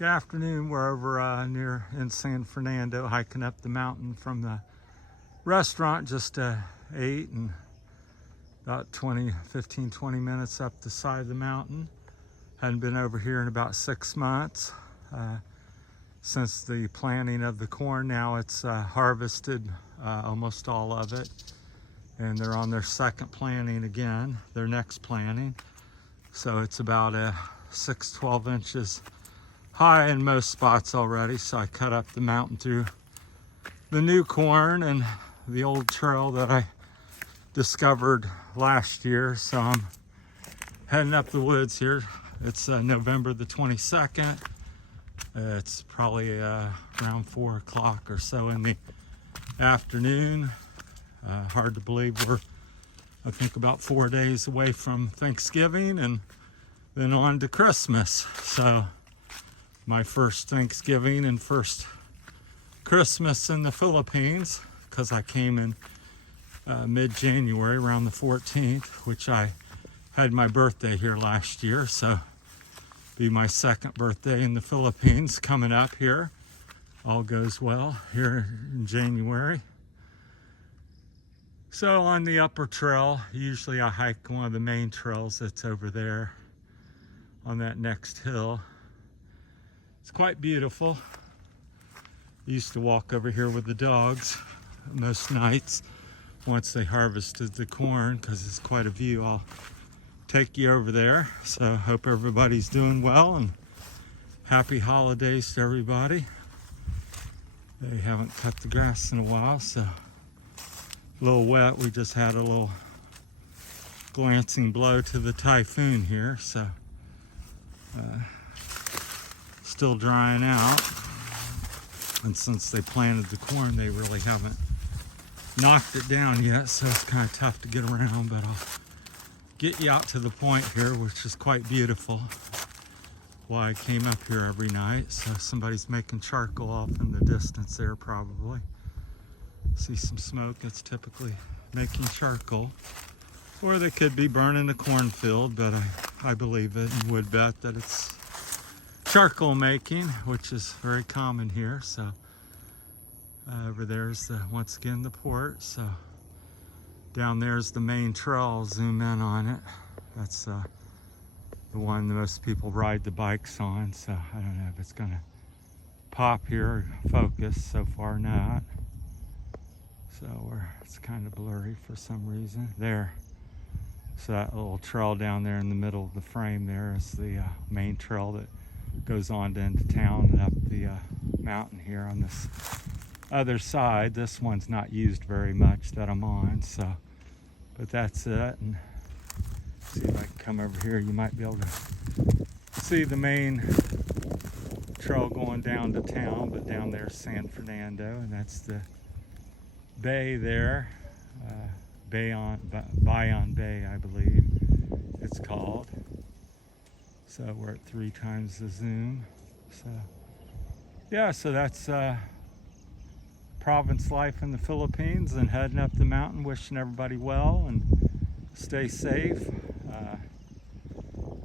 Good afternoon. We're over near in San Fernando, hiking up the mountain from the restaurant, just 8 and about 15, 20 minutes up the side of the mountain. Hadn't been over here in about 6 months since the planting of the corn. Now it's harvested, almost all of it, and they're on their second planting again, their next planting. So it's about 12 inches high in most spots already. So I cut up the mountain through the new corn and the old trail that I discovered last year. So I'm heading up the woods here. It's November the 22nd. It's probably around 4 o'clock or so in the afternoon. Hard to believe we're, I think, about 4 days away from Thanksgiving and then on to Christmas. So my first Thanksgiving and first Christmas in the Philippines, because I came in mid-January, around the 14th, which I had my birthday here last year. So be my second birthday in the Philippines coming up here. All goes well here in January. So on the upper trail, usually I hike one of the main trails that's over there on that next hill. It's quite beautiful. I used to walk over here with the dogs most nights once they harvested the corn, because it's quite a view. I'll take you over there. So hope everybody's doing well, and happy holidays to everybody. They haven't cut the grass in a while, so a little wet. We just had a little glancing blow to the typhoon here, so still drying out. And since they planted the corn, they really haven't knocked it down yet, so it's kind of tough to get around. But I'll get you out to the point here, which is quite beautiful. Why I came up here every night. So somebody's making charcoal off in the distance there, probably. See some smoke. That's typically making charcoal. Or they could be burning a cornfield, but I believe it and would bet that it's charcoal making, which is very common here. So over there's once again the port. So down there's the main trail. I'll zoom in on it. That's the one that most people ride the bikes on. So I don't know if it's gonna pop here or focus. So far not. So it's kind of blurry for some reason. There. So that little trail down there in the middle of the frame there is the main trail that goes on to into town and up the mountain here on this other side. This one's not used very much that I'm on, so, but that's it. And see if I can come over here. You might be able to see the main trail going down to town, but down there's San Fernando, and that's the bay there. Bayon Bay, I believe it's called. So we're at 3 times the zoom. So yeah, so that's province life in the Philippines, and heading up the mountain, wishing everybody well and stay safe.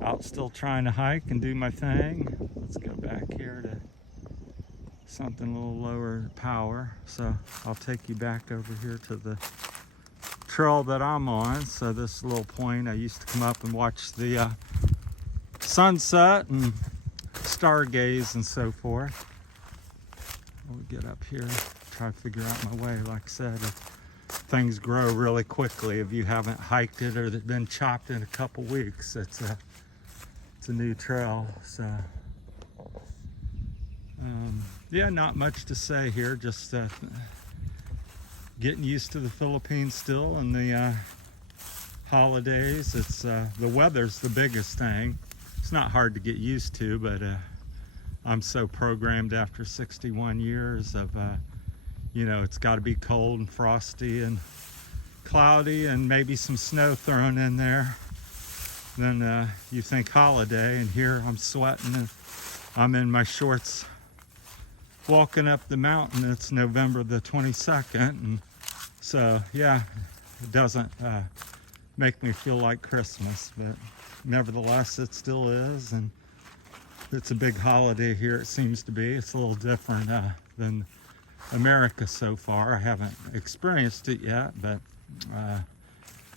Out still trying to hike and do my thing. Let's go back here to something a little lower power. So I'll take you back over here to the trail that I'm on. So this little point, I used to come up and watch the sunset and stargaze and so forth. We'll get up here, try to figure out my way. Like I said, things grow really quickly. If you haven't hiked it or been chopped in a couple weeks, it's a new trail. So yeah, not much to say here. Just getting used to the Philippines still, and the holidays. It's the weather's the biggest thing. It's not hard to get used to, but I'm so programmed after 61 years of you know, it's got to be cold and frosty and cloudy and maybe some snow thrown in there. Then you think holiday, and here I'm sweating and I'm in my shorts walking up the mountain. It's November the 22nd, and so yeah, it doesn't make me feel like Christmas, but nevertheless it still is. And it's a big holiday here, it seems to be. It's a little different than America so far. I haven't experienced it yet, but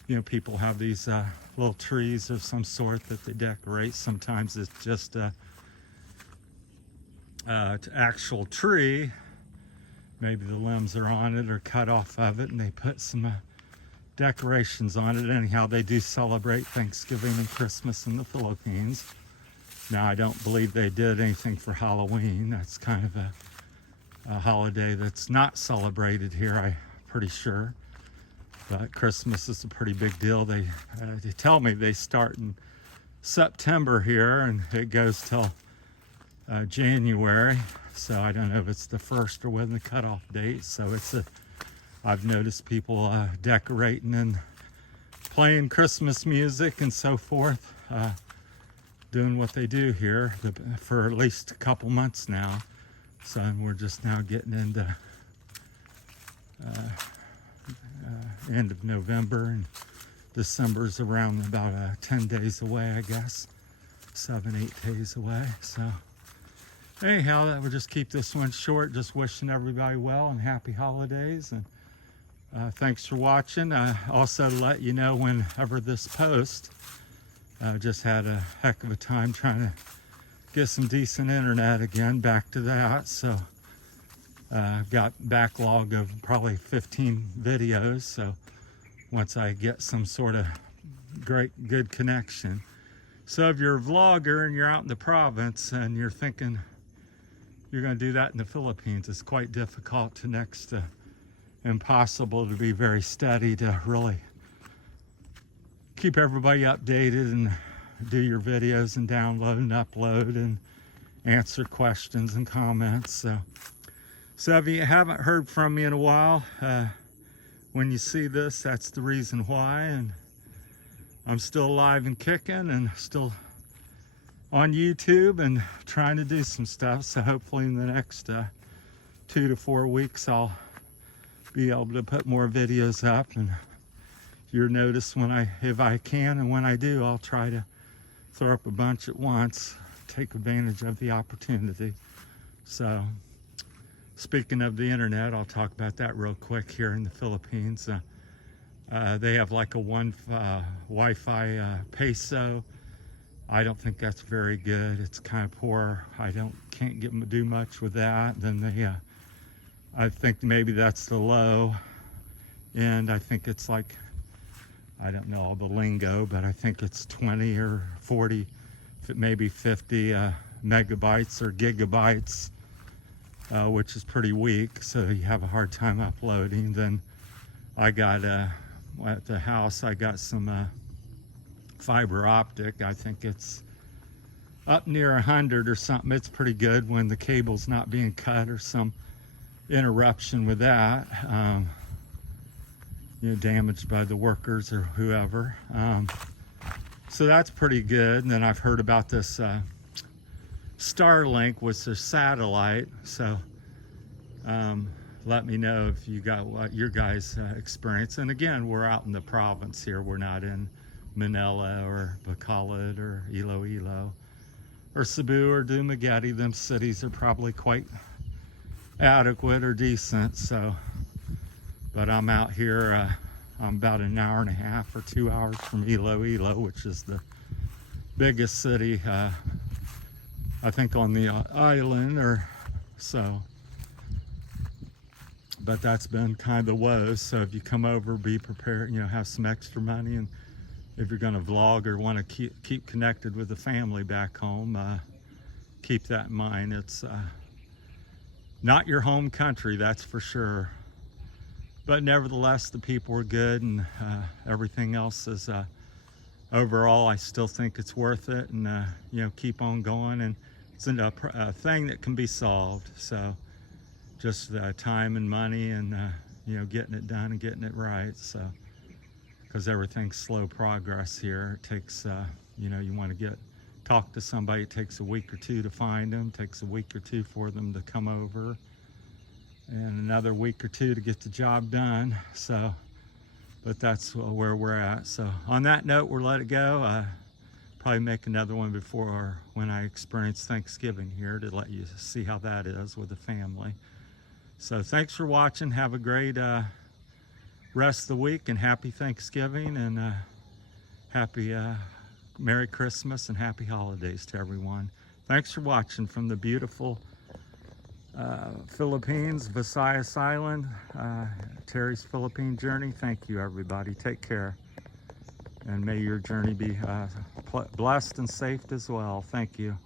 you know, people have these little trees of some sort that they decorate. Sometimes it's just actual tree. Maybe the limbs are on it or cut off of it, and they put some decorations on it. Anyhow, they do celebrate Thanksgiving and Christmas in the Philippines. Now, I don't believe they did anything for Halloween. That's kind of a holiday that's not celebrated here, I'm pretty sure. But Christmas is a pretty big deal. They tell me they start in September here, and it goes till January. So I don't know if it's the first or when the cutoff date. So I've noticed people decorating and playing Christmas music and so forth, doing what they do here for at least a couple months now. So we're just now getting into end of November, and December's around about 10 days away, I guess. 7-8 days away. So anyhow, that would just keep this one short. Just wishing everybody well and happy holidays. And thanks for watching. Also, to let you know, whenever this post, just had a heck of a time trying to get some decent internet again. Back to that. So I've got backlog of probably 15 videos. So once I get some sort of good connection. So if you're a vlogger and you're out in the province and you're thinking you're going to do that in the Philippines, it's quite difficult to next to impossible to be very steady to really keep everybody updated and do your videos and download and upload and answer questions and comments. So if you haven't heard from me in a while, when you see this, that's the reason why. And I'm still alive and kicking and still on YouTube and trying to do some stuff. So hopefully in the next 2 to 4 weeks, I'll be able to put more videos up. And you'll notice if I can, and when I do, I'll try to throw up a bunch at once, take advantage of the opportunity. So speaking of the internet, I'll talk about that real quick here in the Philippines. They have like a one Wi-Fi peso. I don't think that's very good. It's kind of poor. Can't do much with that. Then I think maybe that's the low end. I think it's like, I don't know all the lingo, but I think it's 20 or 40, maybe 50 megabytes or gigabytes, which is pretty weak. So you have a hard time uploading. Then I got at the house, I got some fiber optic. I think it's up near 100 or something. It's pretty good when the cable's not being cut or some interruption with that, damaged by the workers or whoever. So that's pretty good. And then I've heard about this Starlink with their satellite. So let me know if you got what your guys' experience. And again, we're out in the province here. We're not in Manila or Bacolod or Iloilo or Cebu or Dumaguete. Them cities are probably quite adequate or decent. So, but I'm out here, I'm about an hour and a half or 2 hours from Iloilo, which is the biggest city, I think, on the island or so. But that's been kind of the woes. So if you come over, be prepared, have some extra money. And if you're going to vlog or want to keep connected with the family back home, keep that in mind. It's not your home country, that's for sure. But nevertheless, the people are good, and everything else is, overall, I still think it's worth it. And, keep on going. And it's a thing that can be solved. So just time and money and, getting it done and getting it right. So, because everything's slow progress here. It takes, you want to talk to somebody, it takes a week or two to find them, it takes a week or two for them to come over, and another week or two to get the job done. So, but that's where we're at. So on that note, we'll let it go. probably make another one before when I experience Thanksgiving here to let you see how that is with the family. So thanks for watching. Have a great rest of the week, and happy Thanksgiving, and happy Merry Christmas and happy holidays to everyone. Thanks for watching from the beautiful Philippines, Visayas Island, Terry's Philippine Journey. Thank you, everybody. Take care, and may your journey be blessed and safe as well. Thank you.